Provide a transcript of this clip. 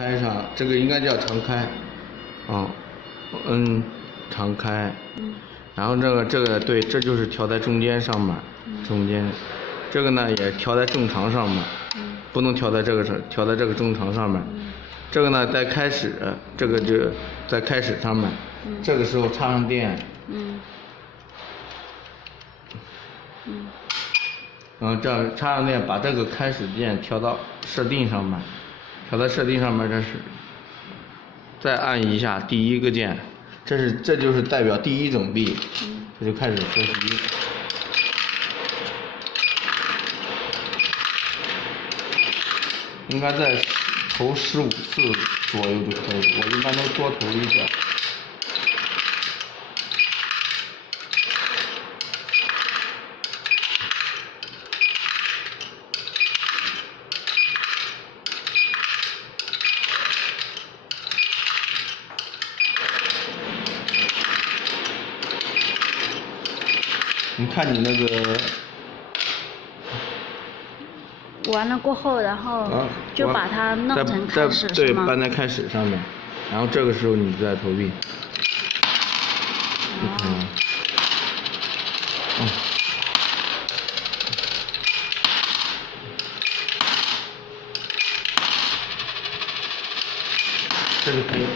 开上，这个应该叫常开，常开。然后这个对，这就是调在中间上面，中间，这个呢也调在正常上面，不能调在这个上，调在这个正常上面。这个呢在开始，这个就在开始上面，这个时候插上电。这样插上电，把这个开始键调到设定上面，调到设定上面，这是再按一下第一个键，这就是代表第一种力，这就开始学习。应该在投15次左右就可以，我一般都多投一下。你看你那个完了过后，然后就把它弄成开始，对，搬在开始上面，然后这个时候你再投币。这就可以。